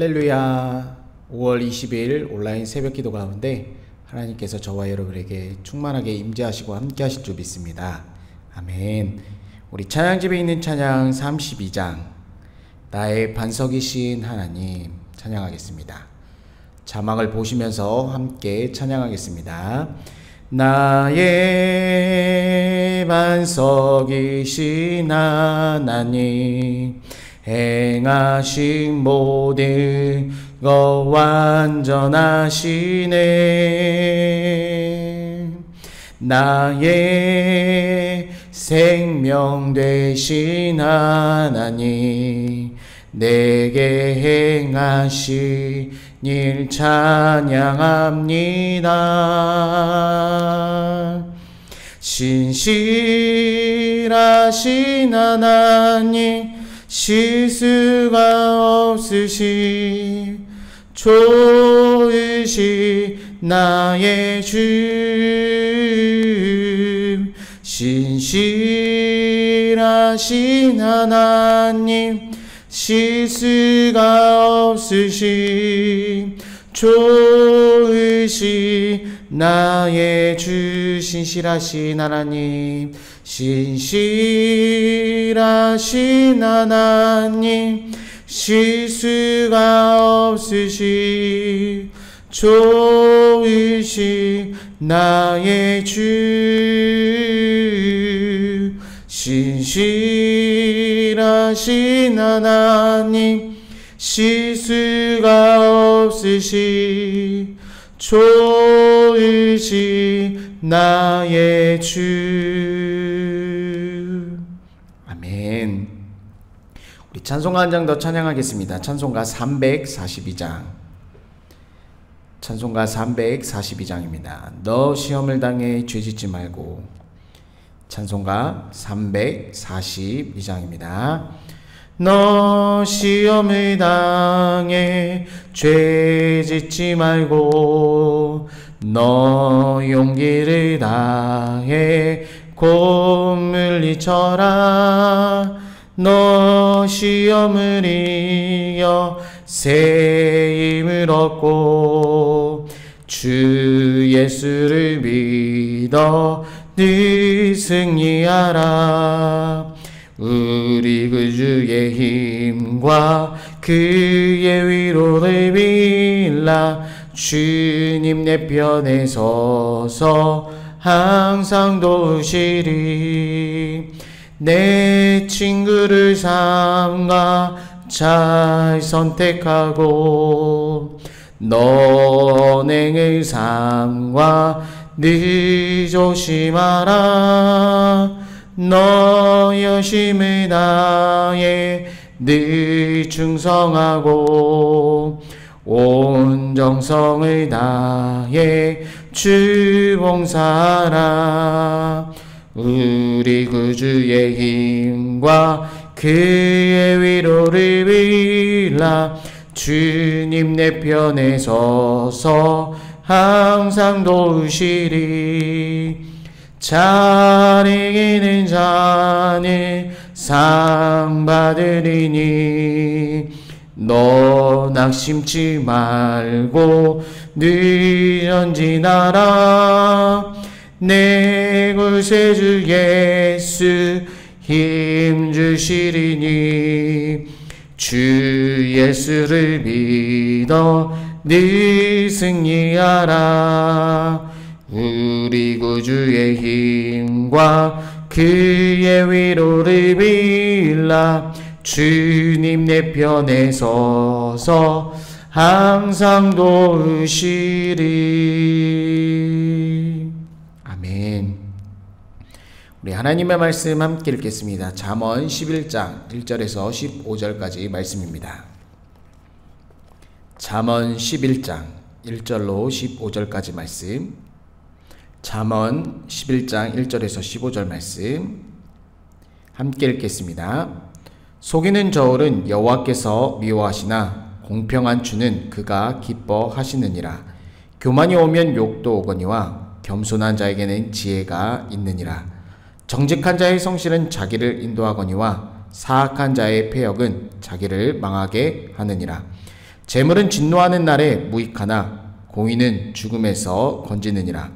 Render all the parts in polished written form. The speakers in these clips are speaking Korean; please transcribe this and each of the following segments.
할렐루야. 5월 20일 온라인 새벽 기도 가운데 하나님께서 저와 여러분에게 충만하게 임재하시고 함께 하실 줄 믿습니다. 아멘. 우리 찬양집에 있는 찬양 32장 나의 반석이신 하나님 찬양하겠습니다. 자막을 보시면서 함께 찬양하겠습니다. 나의 반석이신 하나님 행하신 모든 것 완전하시네. 나의 생명 되신 하나님 내게 행하신 일 찬양합니다. 신실하신 하나님 실수가 없으신 좋으신 나의 주. 신실하신 하나님 실수가 없으신 좋으신 나의 주. 신실하신 하나님 신실하신 하나님 실수가 없으신 좋으신 나의 주. 신실하신 하나님 실수가 없으신 좋으신 나의 주. 아멘. 우리 찬송가 한 장 더 찬양하겠습니다. 찬송가 342장. 찬송가 342장입니다. 너 시험을 당해 죄짓지 말고. 찬송가 342장입니다. 너 시험을 당해 죄짓지 말고 너 용기를 다해 곧 물리쳐라. 너 시험을 이겨 새 힘을 얻고 주 예수를 믿어 늘 승리하라. 우리 그 주의 힘과 그의 위로를 빌라. 주님 내 편에 서서 항상 도우시리. 내 친구를 삼가 잘 선택하고 너행을 삼가 늘 조심하라. 너 열심을 다해 늘 충성하고 온 정성을 다해 주 봉사하라. 우리 구주의 힘과 그의 위로를 빌라. 주님 내 편에 서서 항상 도우시리. 잘 이기는 자는 상 받으리니 너 낙심치 말고 늘 전진하라. 내 구세주 예수 힘 주시리니 주 예수를 믿어 늘 승리하라. 우리 구주의 힘과 그의 위로를 빌라. 주님 내 편에 서서 항상 도우시리. 아멘. 우리 하나님의 말씀 함께 읽겠습니다. 잠언 11장 1절에서 15절까지 말씀입니다. 잠언 11장 1절로 15절까지 말씀. 잠언 11장 1절에서 15절 말씀 함께 읽겠습니다. 속이는 저울은 여호와께서 미워하시나 공평한 주는 그가 기뻐하시느니라. 교만이 오면 욕도 오거니와 겸손한 자에게는 지혜가 있느니라. 정직한 자의 성실은 자기를 인도하거니와 사악한 자의 폐역은 자기를 망하게 하느니라. 재물은 진노하는 날에 무익하나 공의는 죽음에서 건지느니라.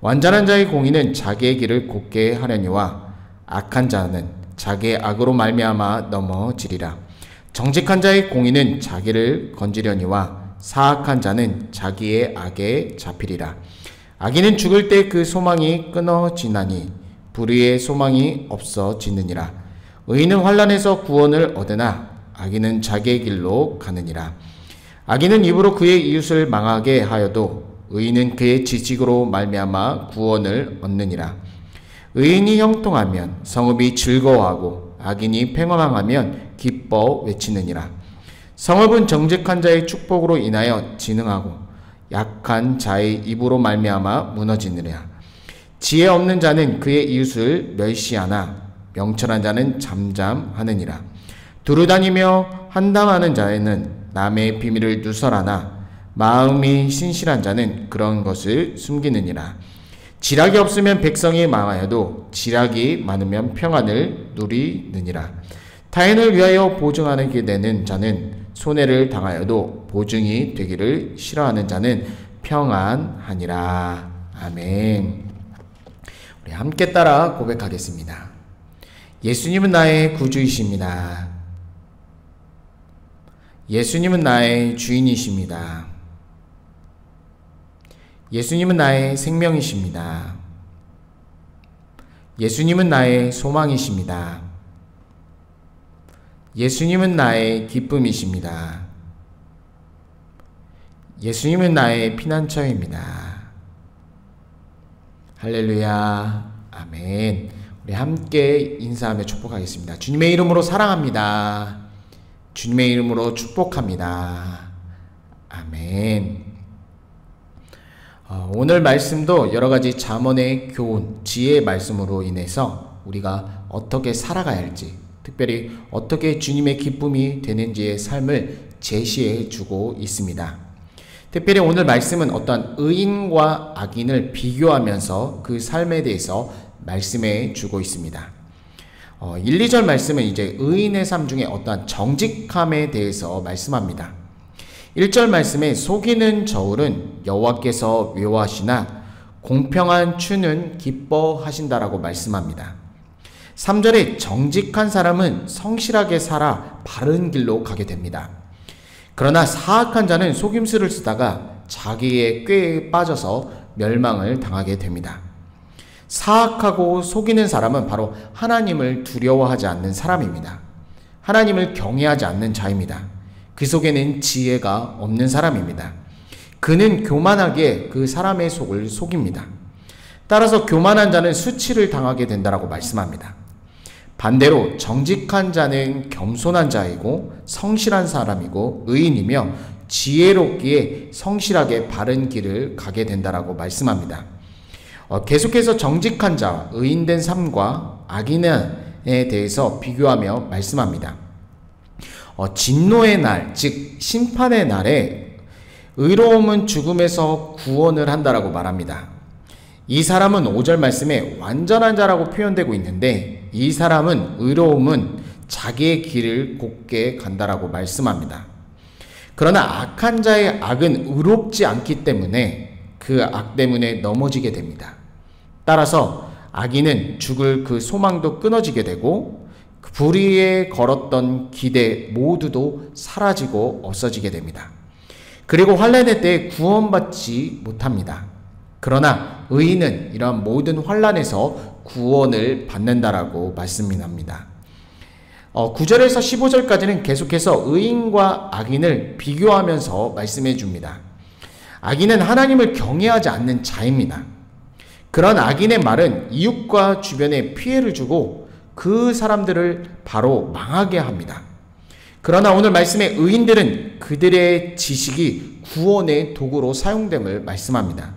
완전한 자의 공의는 자기의 길을 곧게 하려니와 악한 자는 자기의 악으로 말미암아 넘어지리라. 정직한 자의 공의는 자기를 건지려니와 사악한 자는 자기의 악에 잡히리라. 악인은 죽을 때 그 소망이 끊어지나니 불의의 소망이 없어지느니라. 의인은 환난에서 구원을 얻으나 악인은 자기의 길로 가느니라. 악인은 입으로 그의 이웃을 망하게 하여도 의인은 그의 지식으로 말미암아 구원을 얻느니라. 의인이 형통하면 성읍이 즐거워하고 악인이 패망하면 기뻐 외치느니라. 성읍은 정직한 자의 축복으로 인하여 진흥하고 약한 자의 입으로 말미암아 무너지느라. 지혜 없는 자는 그의 이웃을 멸시하나 명철한 자는 잠잠하느니라. 두루 다니며 한담하는 자에는 남의 비밀을 누설하나 마음이 신실한 자는 그런 것을 숨기느니라. 지략이 없으면 백성이 망하여도 지략이 많으면 평안을 누리느니라. 타인을 위하여 보증하게 되는 자는 손해를 당하여도 보증이 되기를 싫어하는 자는 평안하니라. 아멘. 우리 함께 따라 고백하겠습니다. 예수님은 나의 구주이십니다. 예수님은 나의 주인이십니다. 예수님은 나의 생명이십니다. 예수님은 나의 소망이십니다. 예수님은 나의 기쁨이십니다. 예수님은 나의 피난처입니다. 할렐루야. 아멘. 우리 함께 인사하며 축복하겠습니다. 주님의 이름으로 사랑합니다. 주님의 이름으로 축복합니다. 아멘. 오늘 말씀도 여러가지 잠언의 교훈, 지혜의 말씀으로 인해서 우리가 어떻게 살아가야 할지, 특별히 어떻게 주님의 기쁨이 되는지의 삶을 제시해 주고 있습니다. 특별히 오늘 말씀은 어떤 의인과 악인을 비교하면서 그 삶에 대해서 말씀해 주고 있습니다. 1, 2절 말씀은 이제 의인의 삶 중에 어떠한 정직함에 대해서 말씀합니다. 1절 말씀에 속이는 저울은 여호와께서 외워하시나 공평한 추는 기뻐하신다라고 말씀합니다. 3절에 정직한 사람은 성실하게 살아 바른 길로 가게 됩니다. 그러나 사악한 자는 속임수를 쓰다가 자기의 꾀에 빠져서 멸망을 당하게 됩니다. 사악하고 속이는 사람은 바로 하나님을 두려워하지 않는 사람입니다. 하나님을 경외하지 않는 자입니다. 그 속에는 지혜가 없는 사람입니다. 그는 교만하게 그 사람의 속을 속입니다. 따라서 교만한 자는 수치를 당하게 된다라고 말씀합니다. 반대로 정직한 자는 겸손한 자이고 성실한 사람이고 의인이며 지혜롭기에 성실하게 바른 길을 가게 된다라고 말씀합니다. 계속해서 정직한 자, 의인된 삶과 악인에 대해서 비교하며 말씀합니다. 진노의 날, 즉 심판의 날에 의로움은 죽음에서 구원을 한다라고 말합니다. 이 사람은 5절 말씀에 완전한 자라고 표현되고 있는데 이 사람은 의로움은 자기의 길을 곧게 간다라고 말씀합니다. 그러나 악한 자의 악은 의롭지 않기 때문에 그 악 때문에 넘어지게 됩니다. 따라서 악인은 죽을 그 소망도 끊어지게 되고 그 불의에 걸었던 기대 모두도 사라지고 없어지게 됩니다. 그리고 환난의 때에 구원받지 못합니다. 그러나 의인은 이러한 모든 환난에서 구원을 받는다라고 말씀합니다. 9절에서 15절까지는 계속해서 의인과 악인을 비교하면서 말씀해 줍니다. 악인은 하나님을 경외하지 않는 자입니다. 그런 악인의 말은 이웃과 주변에 피해를 주고 그 사람들을 바로 망하게 합니다. 그러나 오늘 말씀의 의인들은 그들의 지식이 구원의 도구로 사용됨을 말씀합니다.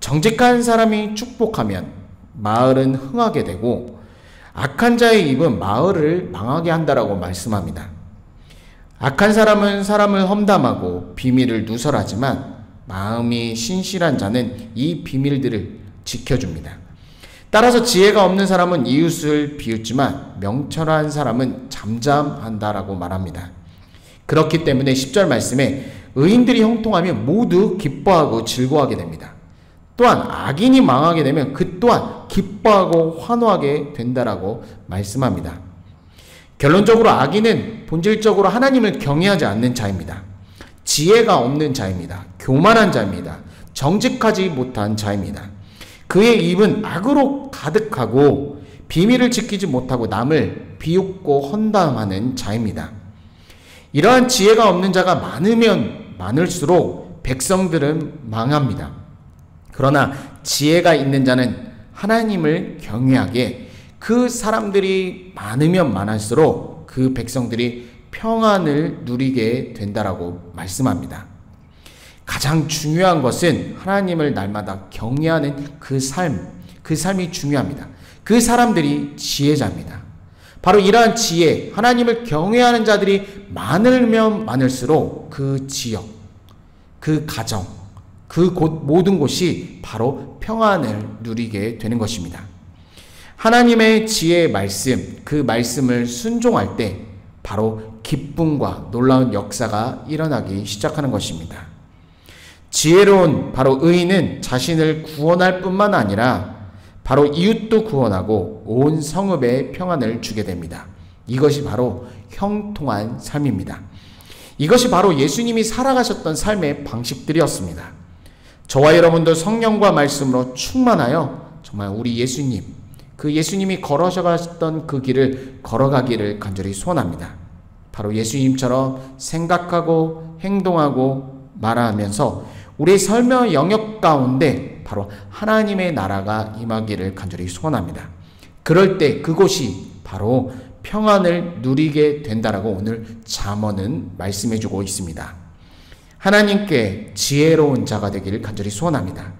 정직한 사람이 축복하면 마을은 흥하게 되고 악한 자의 입은 마을을 망하게 한다라고 말씀합니다. 악한 사람은 사람을 험담하고 비밀을 누설하지만 마음이 신실한 자는 이 비밀들을 지켜줍니다. 따라서 지혜가 없는 사람은 이웃을 비웃지만 명철한 사람은 잠잠한다라고 말합니다. 그렇기 때문에 10절 말씀에 의인들이 형통하면 모두 기뻐하고 즐거워하게 됩니다. 또한 악인이 망하게 되면 그 또한 기뻐하고 환호하게 된다라고 말씀합니다. 결론적으로 악인은 본질적으로 하나님을 경외하지 않는 자입니다. 지혜가 없는 자입니다. 교만한 자입니다. 정직하지 못한 자입니다. 그의 입은 악으로 가득하고 비밀을 지키지 못하고 남을 비웃고 헌담하는 자입니다. 이러한 지혜가 없는 자가 많으면 많을수록 백성들은 망합니다. 그러나 지혜가 있는 자는 하나님을 경외하게 그 사람들이 많으면 많을수록 그 백성들이 평안을 누리게 된다라고 말씀합니다. 가장 중요한 것은 하나님을 날마다 경외하는 그 삶이 중요합니다. 그 사람들이 지혜자입니다. 바로 이러한 지혜, 하나님을 경외하는 자들이 많으면 많을수록 그 지역, 그 가정, 그 모든 곳이 바로 평안을 누리게 되는 것입니다. 하나님의 지혜의 말씀, 그 말씀을 순종할 때 바로 기쁨과 놀라운 역사가 일어나기 시작하는 것입니다. 지혜로운 바로 의인은 자신을 구원할 뿐만 아니라 바로 이웃도 구원하고 온 성읍에 평안을 주게 됩니다. 이것이 바로 형통한 삶입니다. 이것이 바로 예수님이 살아가셨던 삶의 방식들이었습니다. 저와 여러분도 성령과 말씀으로 충만하여 정말 우리 예수님, 그 예수님이 걸어가셨던 그 길을 걸어가기를 간절히 소원합니다. 바로 예수님처럼 생각하고 행동하고 말하면서 우리 삶의 영역 가운데 바로 하나님의 나라가 임하기를 간절히 소원합니다. 그럴 때 그곳이 바로 평안을 누리게 된다라고 오늘 잠언은 말씀해주고 있습니다. 하나님께 지혜로운 자가 되기를 간절히 소원합니다.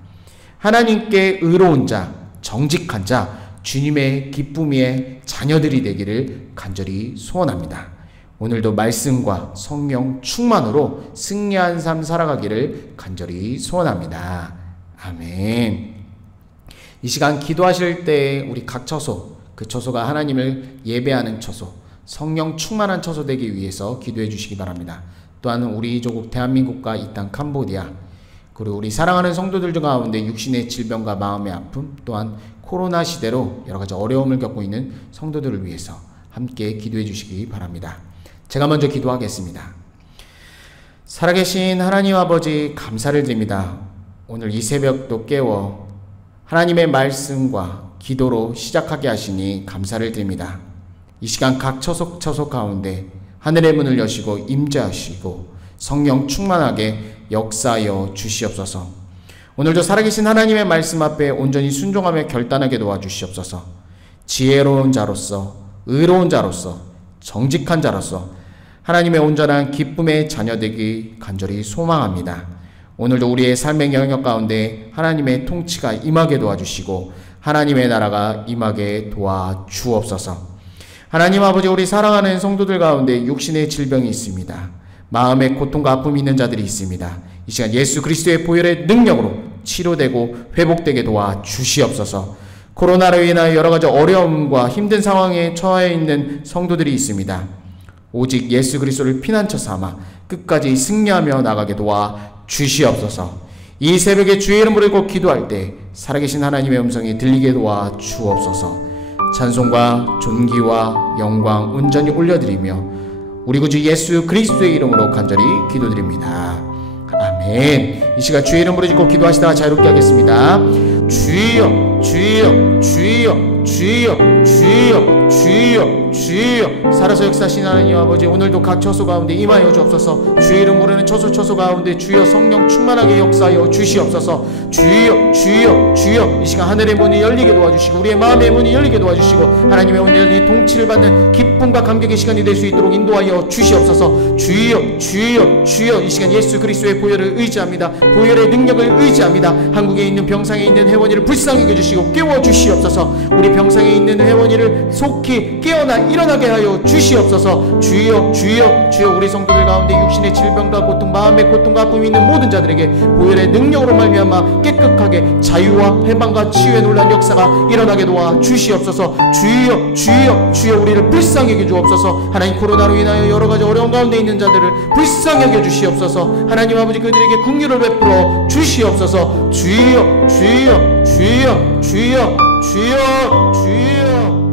하나님께 의로운 자, 정직한 자, 주님의 기쁨의 자녀들이 되기를 간절히 소원합니다. 오늘도 말씀과 성령 충만으로 승리한 삶 살아가기를 간절히 소원합니다. 아멘. 이 시간 기도하실 때 우리 각 처소, 그 처소가 하나님을 예배하는 처소, 성령 충만한 처소 되기 위해서 기도해 주시기 바랍니다. 또한 우리 조국 대한민국과 이 땅 캄보디아, 그리고 우리 사랑하는 성도들 가운데 육신의 질병과 마음의 아픔, 또한 코로나 시대로 여러 가지 어려움을 겪고 있는 성도들을 위해서 함께 기도해 주시기 바랍니다. 제가 먼저 기도하겠습니다. 살아계신 하나님 아버지 감사를 드립니다. 오늘 이 새벽도 깨워 하나님의 말씀과 기도로 시작하게 하시니 감사를 드립니다. 이 시간 각 처소 가운데 하늘의 문을 여시고 임재하시고 성령 충만하게 역사하여 주시옵소서. 오늘도 살아계신 하나님의 말씀 앞에 온전히 순종하며 결단하게 도와주시옵소서. 지혜로운 자로서, 의로운 자로서, 정직한 자로서 하나님의 온전한 기쁨의 자녀되기 간절히 소망합니다. 오늘도 우리의 삶의 영역 가운데 하나님의 통치가 임하게 도와주시고 하나님의 나라가 임하게 도와주옵소서. 하나님 아버지, 우리 사랑하는 성도들 가운데 육신의 질병이 있습니다. 마음의 고통과 아픔이 있는 자들이 있습니다. 이 시간 예수 그리스도의 보혈의 능력으로 치료되고 회복되게 도와주시옵소서. 코로나로 인하여 여러 가지 어려움과 힘든 상황에 처해 있는 성도들이 있습니다. 오직 예수 그리스도를 피난처 삼아 끝까지 승리하며 나가게 도와주시옵소서. 이 새벽에 주의 이름 부르고 기도할 때 살아계신 하나님의 음성이 들리게 도와주옵소서. 찬송과 존귀와 영광 온전히 올려드리며 우리 구주 예수 그리스도의 이름으로 간절히 기도드립니다. 아멘. 이 시간 주의 이름 부르짖고 기도하시다가 자유롭게 하겠습니다. 주여, 주여, 주여, 주여, 주여, 주여, 주여. 살아서 역사하신 하나님 아버지, 오늘도 각 처소 가운데 임하여 주옵소서. 주의 이름 모르는 처소 가운데 주여 성령 충만하게 역사하여 주시옵소서. 주여, 주여, 주여. 이 시간 하늘의 문이 열리게 도와주시고 우리의 마음의 문이 열리게 도와주시고 하나님의 온전히 통치를 받는 기쁨과 감격의 시간이 될 수 있도록 인도하여 주시옵소서. 주여, 주여, 주여. 이 시간 예수 그리스도의 보혈을 의지합니다. 보혈의 능력을 의지합니다. 한국에 있는 병상에 있는 회원이를 불쌍히 여겨주시고 깨워주시옵소서. 우리 병상에 있는 혜원이를 속히 깨어나 일어나게 하여 주시옵소서. 주여 주여 주여, 우리 성도들 가운데 육신의 질병과 고통, 마음의 고통과 아픔이 있는 모든 자들에게 보혈의 능력으로 말미암아 깨끗하게 자유와 해방과 치유의 놀란 역사가 일어나게 도와 주시옵소서. 주여 주여 주여, 우리를 불쌍히 여겨 주옵소서. 하나님, 코로나로 인하여 여러가지 어려운 가운데 있는 자들을 불쌍히 여겨 주시옵소서. 하나님 아버지, 그들에게 긍휼을 베풀어 주시옵소서. 주여 주여 주여 주여 주여 주여.